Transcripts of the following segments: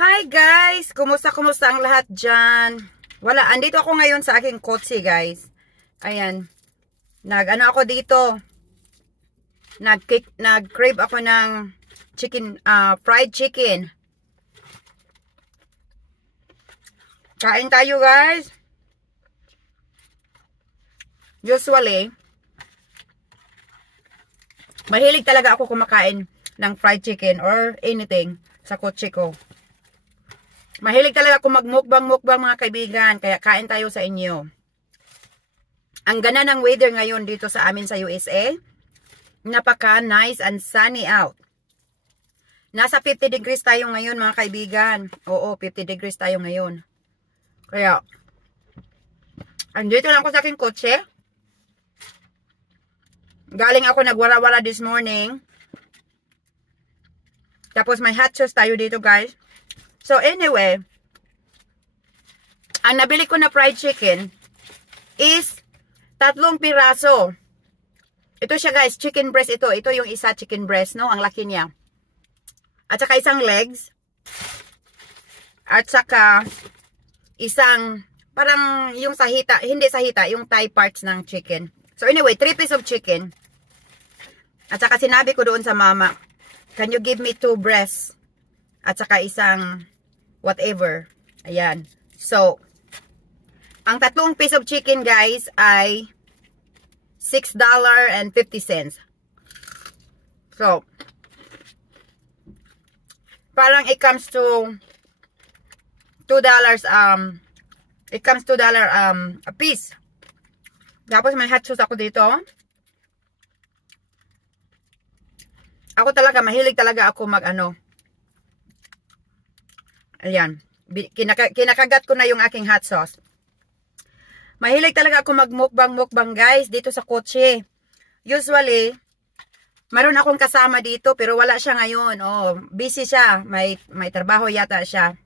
Hi guys! Kumusta ang lahat dyan? Wala, andito ako ngayon sa aking kotse guys. Ayan. Nag-ano ako dito. Nag-crave ako ng chicken, fried chicken. Kain tayo guys. Usually, mahilig talaga ako kumakain ng fried chicken or anything sa kotse ko. Mahilig talaga ako mag-mukbang mga kaibigan. Kaya kain tayo sa inyo. Ang ganda ng weather ngayon dito sa amin sa USA. Napaka nice and sunny out. Nasa 50 degrees tayo ngayon mga kaibigan. Oo, 50 degrees tayo ngayon. Kaya, andito lang ako sa aking kotse. Galing ako nagwara-wara this morning. Tapos may hot sauce tayo dito guys. So anyway, ang nabili ko na fried chicken is 3 piraso. Ito siya guys, chicken breast ito. Ito yung isa chicken breast, no? Ang laki niya. At saka isang legs. At saka isang, parang yung sahita, hindi sahita, yung thigh parts ng chicken. So anyway, 3 pieces of chicken. At saka sinabi ko doon sa mama, can you give me 2 breasts? At saka isang whatever. Ayan. So, ang 3 piece of chicken guys ay $6.50. So, parang it comes to $2 it comes to $2 a piece. Tapos may hot sauce ako dito. Ako talaga, mahilig talaga ako mag-ano. Ayan. Kinakagat ko na yung aking hot sauce. Mahilig talaga ako mag-mukbang guys dito sa kotse. Usually, meron akong kasama dito pero wala siya ngayon. Oh, busy siya. May trabaho yata siya.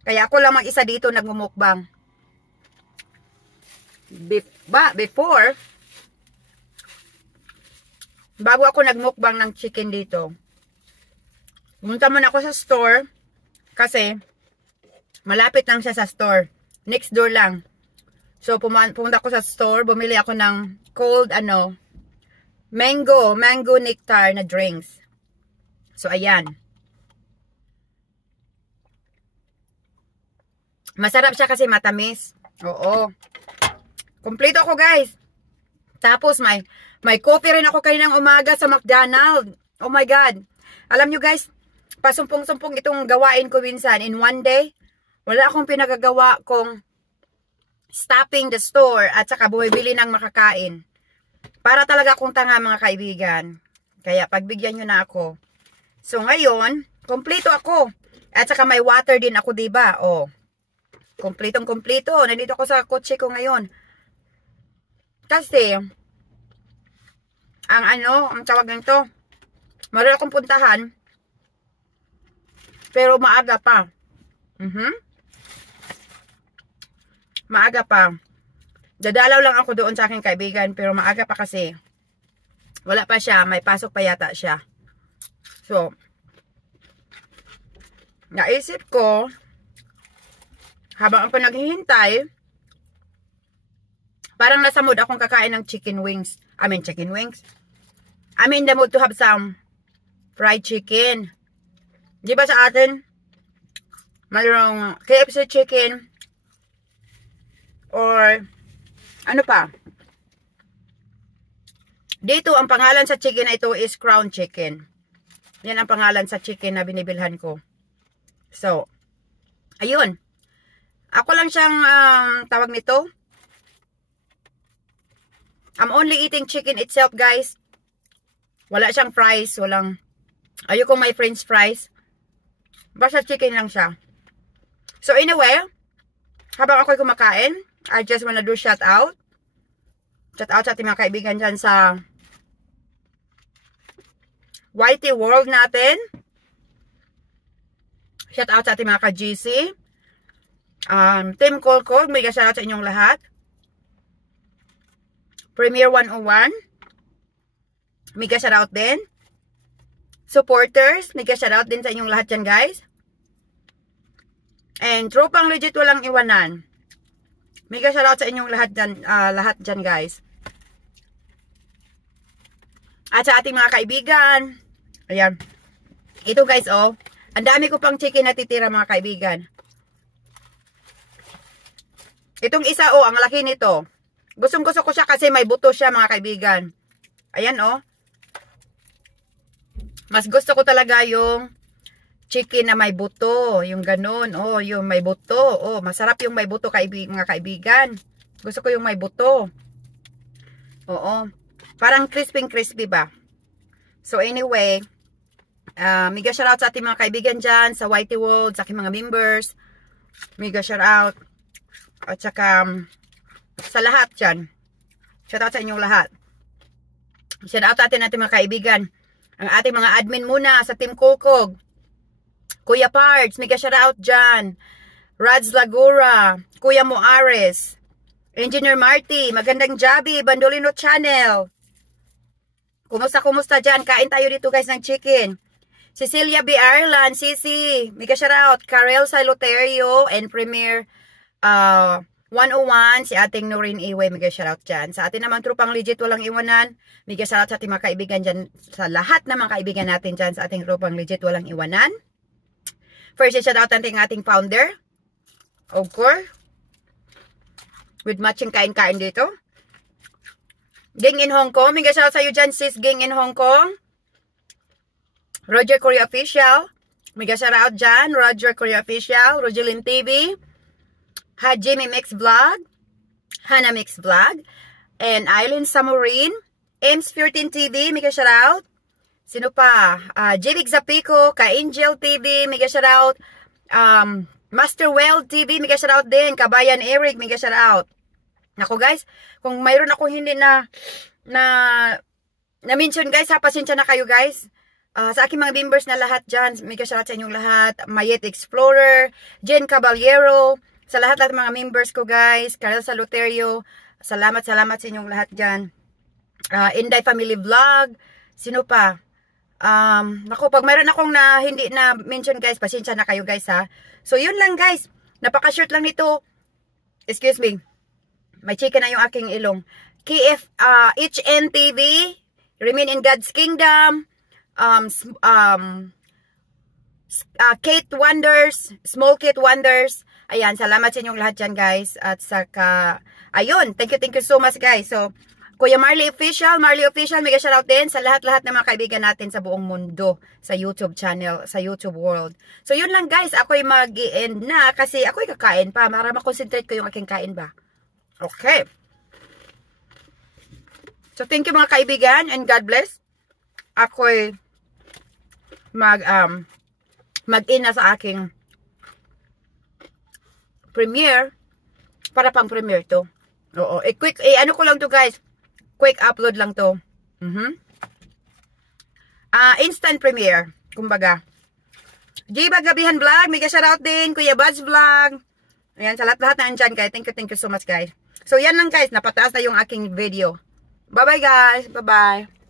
Kaya ako lang mag-isa dito nagmumukbang. Before, bago ako nagmukbang ng chicken dito, pumunta muna ako sa store kasi malapit lang siya sa store. Next door lang. So, pumunta ako sa store, bumili ako ng cold, mango nectar na drinks. So, ayan. Masarap siya kasi matamis. Oo. Kompleto ako guys. Tapos, may coffee rin ako kaninang umaga sa McDonald's. Oh my God. Alam nyo guys, pasumpong-sumpong itong gawain ko minsan. In one day, wala akong pinagagawa kung stopping the store at saka bumibili ng makakain. Para talaga akong tanga mga kaibigan. Kaya pagbigyan nyo na ako. So ngayon, kompleto ako. At saka may water din ako, diba? Oh, kompletong-kompleto. Nandito ako sa kotse ko ngayon. Kasi, ang tawag nito, meron akong puntahan, pero maaga pa. Maaga pa. Dadalaw lang ako doon sa aking kaibigan, pero maaga pa kasi. Wala pa siya, may pasok pa yata siya. So, naisip ko, habang ako naghihintay, parang nasa mood akong kakain ng chicken wings. I'm in the mood to have some fried chicken. Di ba sa atin, mayroong KFC chicken, or ano pa? Dito, ang pangalan sa chicken na ito is Crown Chicken. Yan ang pangalan sa chicken na binibilhan ko. So, ayun. Ako lang siyang tawag nito. I'm only eating chicken itself, guys. Wala siyang fries, ayokong may french fries. Basta chicken lang siya. So anyway, habang ako'y kumakain, I just wanna do shout out. Shout out sa ating mga kaibigan dyan sa YT World natin. Shout out sa ating mga ka-GC. Team Colco, may shout out sa inyong lahat. Premier 101. Mega shoutout din. Supporters, mega shoutout din sa inyong lahat dyan guys. And tropang legit walang iwanan. Mega shoutout sa inyong lahat dyan guys. At sa ating mga kaibigan. Ayan. Ito guys oh. Ang dami ko pang chicken na titira mga kaibigan. Itong isa oh, ang laki nito. Gustong-gusto ko siya kasi may buto siya mga kaibigan. Ayan oh. Mas gusto ko talaga yung chicken na may buto. Yung ganun. Oh, yung may buto. Oh, masarap yung may buto mga kaibigan. Gusto ko yung may buto. Oo. Parang crispy ba? So anyway, mega shoutout sa ating mga kaibigan dyan, sa Whitey World, sa aking mga members. Mega shoutout. At saka, sa lahat dyan. Shoutout sa inyong lahat. Shoutout natin mga kaibigan. Ang ating mga admin muna sa Team Kokog. Kuya Parts, mega shoutout dyan. Rads Lagura, Kuya Moares, Engineer Marty, magandang Jabi, Bandolino Channel. Kumusta dyan? Kain tayo dito guys ng chicken. Cecilia B. Ireland, Sisi, mega shoutout. Karel Saloterio and Premier 101, si ating Noreen Iwe, mega shoutout dyan. Sa ating naman trupang legit walang iwanan, mega shoutout sa ating mga kaibigan dyan, sa lahat ng mga kaibigan natin dyan sa ating trupang legit walang iwanan. First, shoutout natin ang ating founder, of course, with matching kain-kain dito. Gang in Hong Kong, mega shoutout sa iyo dyan sis, Gang in Hong Kong. Roger Korea Official, mega shoutout dyan, Roger Korea Official, Rogelin TV, Hajimi Mix Vlog, Hana Mix Vlog, and Eileen Samurin, Ems14 TV, mega shoutout. Sino pa? JBig Zapico, Ka-Angel TV, mega shoutout. Master Well TV, mega shoutout din. Kabayan Eric, mega shoutout. Nako guys, kung mayroon ako hindi na mention guys, ha, pasensya na kayo guys. Sa aking mga members na lahat dyan, mega shoutout sa inyong lahat. Mayet Explorer, Jen Caballero, sa lahat ng mga members ko guys, Karel Saloterio, salamat sa inyong lahat dyan. Inday Family Vlog, sino pa? Naku, pag mayroon akong hindi na mention guys, pasensya na kayo guys ha. So yun lang guys, napaka-short lang nito. Excuse me, may chicken na yung aking ilong. HN TV, Remain in God's Kingdom, Kate Wonders, Small Kate Wonders. Ayan, salamat sa inyong lahat dyan guys. At saka, ayun, thank you so much guys. So, Kuya Marley Official, mega shoutout din sa lahat-lahat ng mga kaibigan natin sa buong mundo, sa YouTube channel, sa YouTube world. So, yun lang guys, ako'y mag-i-end na kasi ako'y kakain pa para makonsentrate ko yung aking kain ba. Okay. So, thank you mga kaibigan and God bless. Ako'y mag-in na sa aking premiere para pang premiere to. Oo, ano ko lang to guys. Quick upload lang to. Instant premiere, kumbaga. Jiba Gabihan Vlog, mega shoutout din, Kuya Buds Vlog. Ayan, sa lahat na andyan guys. Thank you so much guys. So yan lang guys, napataas na yung aking video. Bye bye guys. Bye bye.